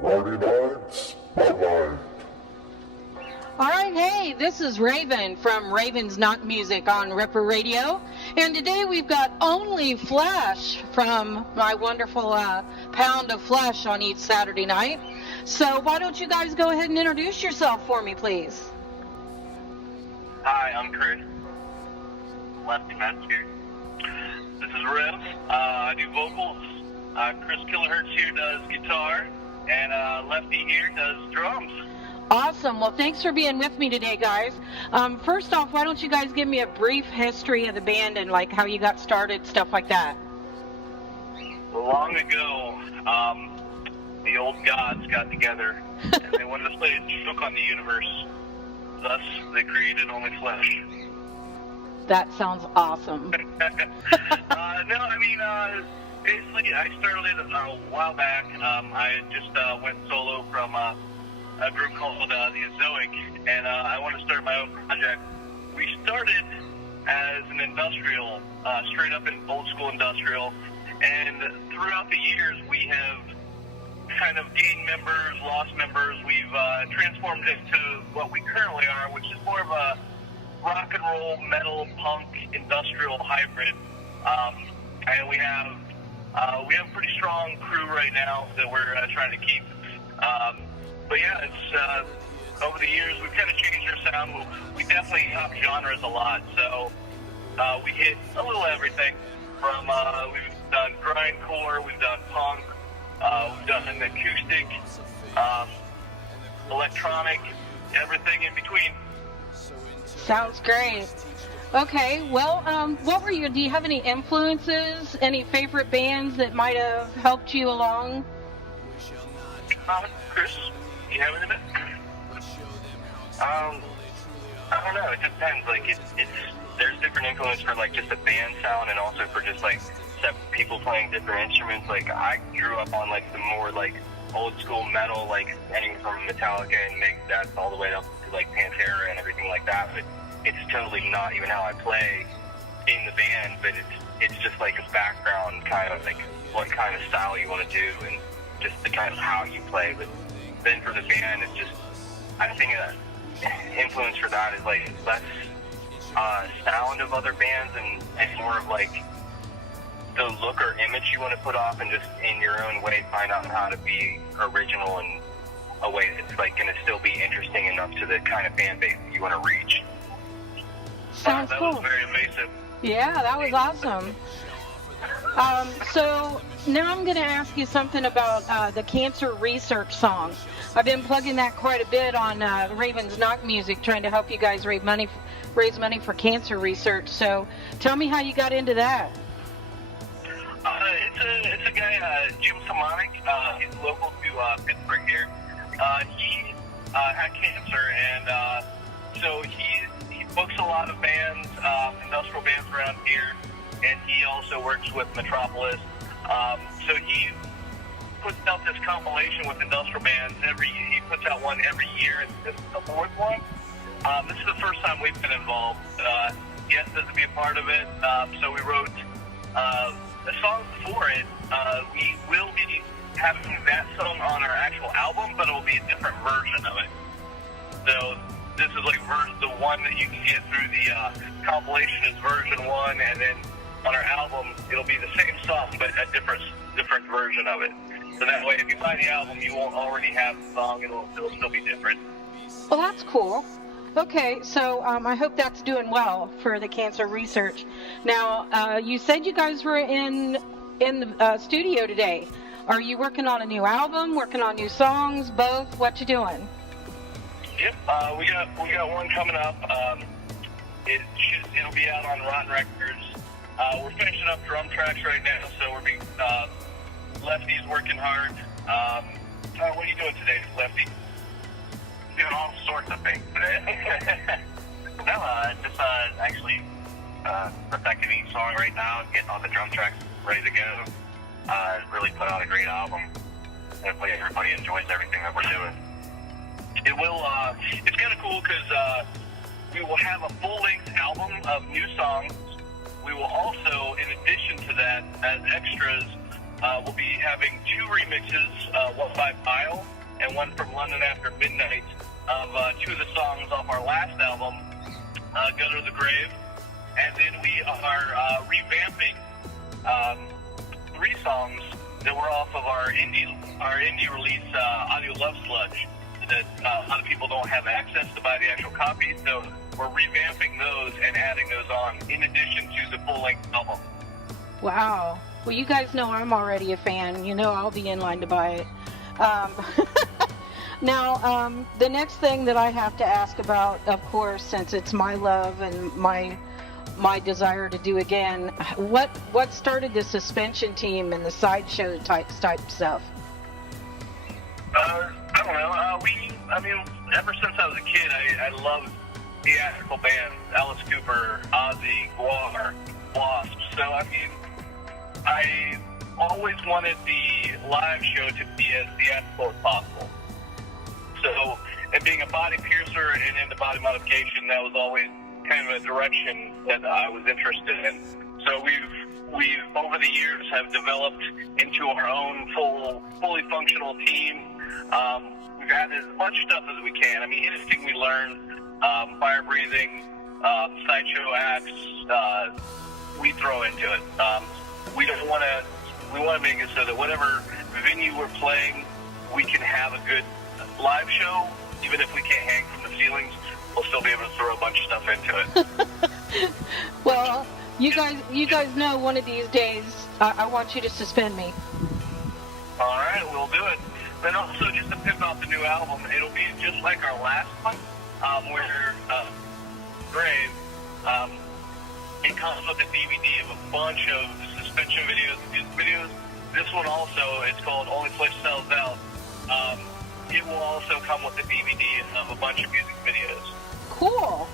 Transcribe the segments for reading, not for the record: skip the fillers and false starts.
Friday Night Spotlight. All right, hey, this is Raven from Raven's NACHTMUSIK on Ripper Radio, and today we've got only Flesh from my wonderful Pound of Flesh on each Saturday night. So why don't you guys go ahead and introduce yourself for me, please? Hi, I'm KRIS. Lefty Matt's here. This is Rev. I do vocals. Chris Kilohertz here does guitar, and Lefty here does drums. Awesome. Well, thanks for being with me today, guys. First off, why don't you guys give me a brief history of the band and like how you got started, stuff like that. Long ago, the old gods got together and they wanted to play a joke on the universe. Thus, they created Only Flesh. That sounds awesome. Basically, I started a while back. I just went solo from a group called the Azoic, and I want to start my own project. We started as an industrial, straight up an old school industrial, and throughout the years we have kind of gained members, lost members. We've transformed into what we currently are, which is more of a rock and roll, metal, punk, industrial hybrid. And we have a pretty strong crew right now that we're trying to keep. But yeah, it's over the years we've kind of changed our sound. We definitely hop genres a lot, so we hit a little everything. From we've done grindcore, we've done punk, we've done an acoustic, electronic, everything in between. Sounds great. Okay, well, do you have any influences, any favorite bands that might have helped you along? Chris, you have anything? I don't know, it depends, like, there's different influence for, like, just a band sound and also for just, like, people playing different instruments. Like, I grew up on, like, the more, like, old school metal, like, anything from Metallica and Megadeth all the way up to, like, Pantera and everything like that, but it's totally not even how I play in the band, but it's just like a background kind of like what kind of style you want to do and just the kind of how you play. But then for the band, it's just, I think influence for that is like less sound of other bands and more of like the look or image you want to put off and just in your own way find out how to be original in a way that's like going to still be interesting enough to the kind of fan base that you want to reach. Sounds cool. That was very evasive. Yeah, that was awesome. So now I'm going to ask you something about the cancer research song. I've been plugging that quite a bit on Raven's NACHTMUSIK, trying to help you guys raise money for cancer research. So tell me how you got into that. It's a guy, Jim Samonic. He's local to Pittsburgh here. He had cancer, and so he books a lot of bands, industrial bands around here, and he also works with Metropolis. So he puts out this compilation with industrial bands. He puts out one every year, and this is the fourth one. This is the first time we've been involved. He asked us to be a part of it, so we wrote a song for it. We will be having that song on our actual album, but it will be a different version of it. So this is like the one that you can get through the compilation is version 1, and then on our album it'll be the same song but a different version of it. So that way, if you buy the album, you won't already have the song; it'll still be different. Well, that's cool. Okay, so I hope that's doing well for the cancer research. Now, you said you guys were in the studio today. Are you working on a new album? Working on new songs? Both? What you doing? Yep, we got one coming up. It'll be out on Rotten Records. We're finishing up drum tracks right now, so Lefty's working hard. What are you doing today, Lefty? Doing all sorts of things today. Just actually perfecting each song right now, getting all the drum tracks ready to go. Really put out a great album. Hopefully everybody enjoys everything that we're doing. It will, it's kind of cool because we will have a full-length album of new songs. We will also, in addition to that, as extras, we'll be having 2 remixes, one by Pyle and one from London After Midnight, of 2 of the songs off our last album, Go to the Grave. And then we are revamping 3 songs that were off of our indie release, Audio Love Sludge, that a lot of people don't have access to buy the actual copy, so we're revamping those and adding those on in addition to the full-length album. Wow. Well, you guys know I'm already a fan. You know I'll be in line to buy it. Now, the next thing that I have to ask about, of course, since it's my love and my desire to do again, what started the suspension team and the sideshow type stuff? I don't know. Ever since I was a kid, I loved theatrical bands, Alice Cooper, Ozzy, Guar, Wasp. So, I always wanted the live show to be as theatrical as possible. So, and being a body piercer and into body modification, that was always kind of a direction that I was interested in. So we've over the years have developed into our own fully functional team. We've added as much stuff as we can. Anything we learn, fire breathing, sideshow acts, we throw into it. We want to make it so that whatever venue we're playing, we can have a good live show, even if we can't hang from the ceilings. We'll still be able to throw a bunch of stuff into it. Well, you guys know one of these days I want you to suspend me. All right, we'll do it. Then also, just to pimp out the new album, it'll be just like our last one, where Grave, it comes with a DVD of a bunch of suspension videos, music videos. This one also, it's called Only Flesh Sells Out. It will also come with a DVD of a bunch of music videos. Cool.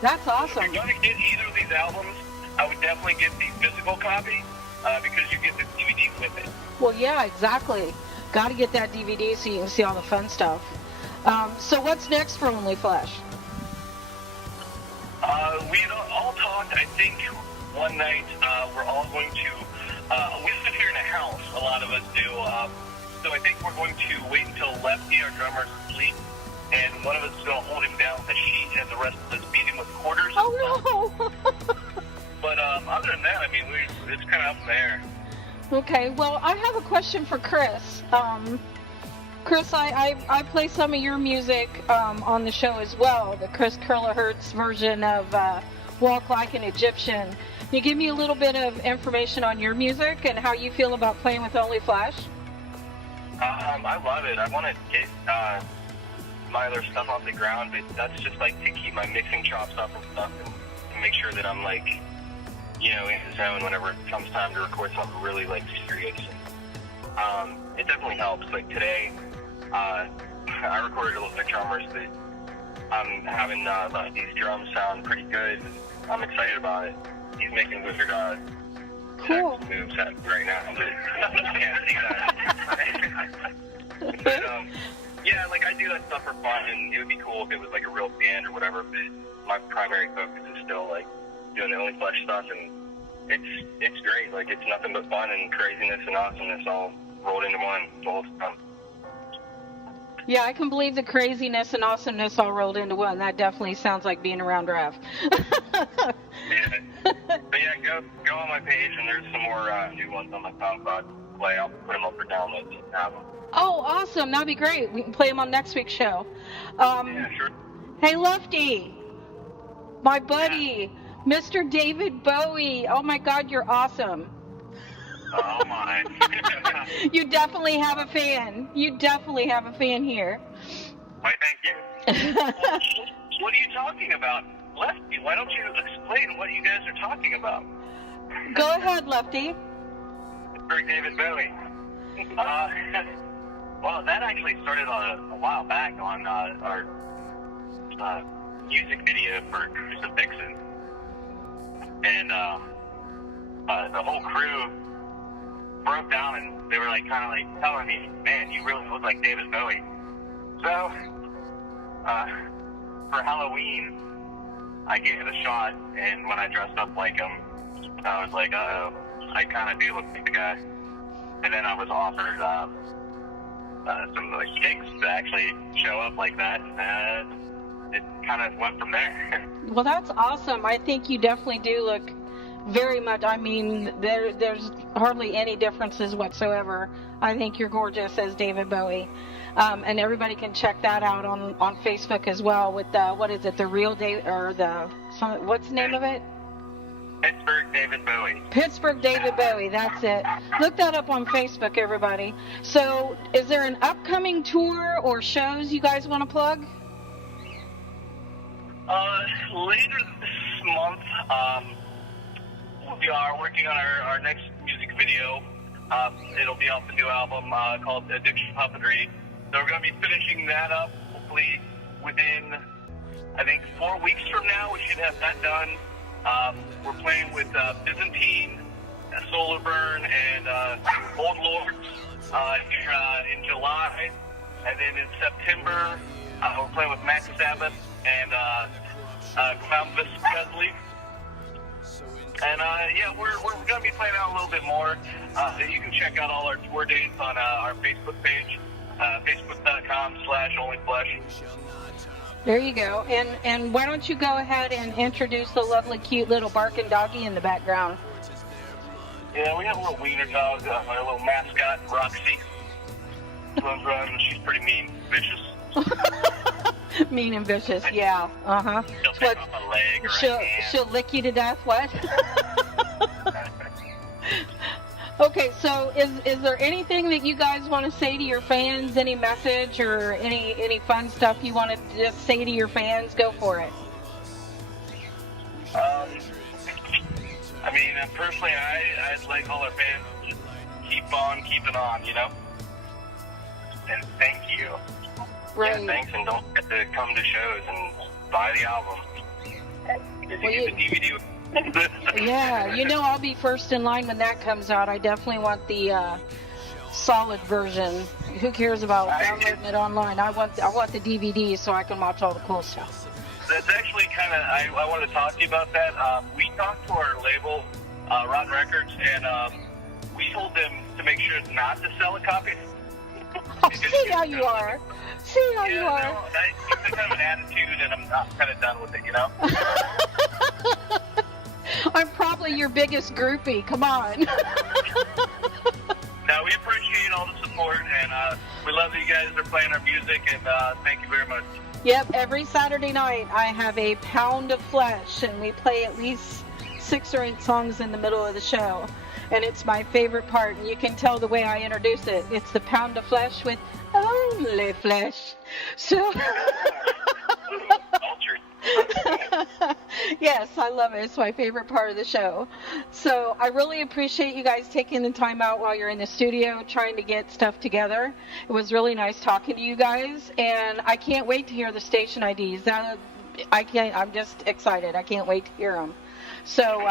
That's awesome. If you're going to get either of these albums, I would definitely get the physical copy because you get the DVD with it. Well, yeah, exactly. Got to get that DVD so you can see all the fun stuff. So what's next for Only Flesh? We all talked, I think, one night we're all going to, we live here in a house, a lot of us do, so I think we're going to wait until Lefty, our drummer, is asleep, and one of us is going to hold him down with a sheet and the rest of us beat him with quarters. Oh, no! But other than that, it's kind of up in the air. Okay, well, I have a question for KRIS. KRIS, I play some of your music on the show as well, the Chris Kilohertz version of Walk Like an Egyptian. Can you give me a little bit of information on your music and how you feel about playing with Only Flesh? I love it. I want to get my other stuff off the ground, but that's just like to keep my mixing chops up and stuff and make sure that I'm like, in the zone whenever it comes time to record something really like serious. It definitely helps. Like today, I recorded a little bit of drummers that I'm having these drums sound pretty good. I'm excited about it. He's making wizard cool moves right now, but you can't see that. But yeah, like I do that stuff for fun, and it would be cool if it was like a real band or whatever. But my primary focus is still like doing the Only Flesh stuff, and it's great. Like it's nothing but fun and craziness and awesomeness all rolled into one the whole time. Yeah, I can believe the craziness and awesomeness all rolled into one. That definitely sounds like being around Rev. Yeah. But yeah, go on my page, and there's some more new ones on my SoundCloud play. I'll put them up for download. Oh, awesome. That'd be great. We can play them on next week's show. Yeah, sure. Hey, Lefty, my buddy, Mr. David Bowie. Oh, my God, you're awesome. Oh, my. You definitely have a fan. You definitely have a fan here. Why, thank you. What are you talking about? Lefty, why don't you explain what you guys are talking about? Go ahead, Lefty. For David Bowie. Well, that actually started a while back on our music video for Crucifixes. And the whole crew broke down, and they were like kind of like telling me, man, you really look like David Bowie. So, for Halloween, I gave it a shot, and when I dressed up like him, I was like, uh-oh, I kind of do look like the guy. and then I was offered some like gigs to actually show up like that, and it kind of went from there. Well, that's awesome. I think you definitely do look very much, I mean, there's hardly any differences whatsoever. I think you're gorgeous as David Bowie. And everybody can check that out on Facebook as well with what is it, the real David, or what's the name of it? Pittsburgh David Bowie. Pittsburgh David Bowie, that's it. Look that up on Facebook, everybody. So, is there an upcoming tour or shows you guys want to plug? Later this month, we are working on our next music video. It'll be off the new album called Addiction Puppetry. So we're going to be finishing that up hopefully within, I think, 4 weeks from now. We should have that done. We're playing with Byzantine, Solar Burn, and Old Lords here in July. And then in September, we're playing with Max Sabbath and Columbus Presley. And yeah, we're going to be playing out a little bit more. You can check out all our tour dates on our Facebook page, facebook.com/onlyflesh. There you go. And why don't you go ahead and introduce the lovely, cute little barking doggy in the background? Yeah, we have a little wiener dog, my little mascot, Roxy. Runs around, and she's pretty mean, vicious. Mean and vicious, yeah. Uh-huh. She'll take off a leg or a hand. She'll lick you to death, what? Okay, so is there anything that you guys want to say to your fans? Any message or any fun stuff you want to just say to your fans? Go for it. I mean, personally, I'd like all our fans to just keep on keeping on, you know? And thank you. Right. Yeah, thanks, and don't forget to come to shows and buy the album. Did you get the DVD? Yeah, you know I'll be first in line when that comes out. I definitely want the solid version. Who cares about downloading it online? I want the DVD so I can watch all the cool stuff. That's actually kind of, I wanted to talk to you about that. We talked to our label, Rotten Records, and we told them to make sure not to sell a copy. Oh, see how you are. See how you are. No, it's kind of an attitude, and I'm kind of done with it, you know? I'm probably your biggest groupie. Come on. No, we appreciate all the support, and we love that you guys are playing our music, and thank you very much. Yep, every Saturday night I have a pound of flesh, and we play at least 6 or 8 songs in the middle of the show. And it's my favorite part, and you can tell the way I introduce it. It's the pound of flesh with only flesh. So, yes, I love it. It's my favorite part of the show. So I really appreciate you guys taking the time out while you're in the studio trying to get stuff together. It was really nice talking to you guys, and I can't wait to hear the station IDs. I'm just excited. I can't wait to hear them. So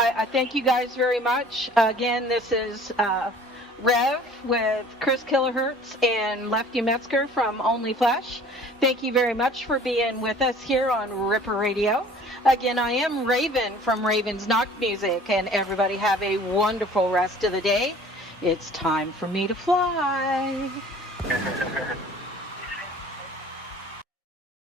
I thank you guys very much. Again, this is Rev with Chris Kilohertz and Lefty Metzger from Only Flesh. Thank you very much for being with us here on Ripper Radio. Again, I am Raven from Raven's NACHTMUSIK, and everybody have a wonderful rest of the day. It's time for me to fly.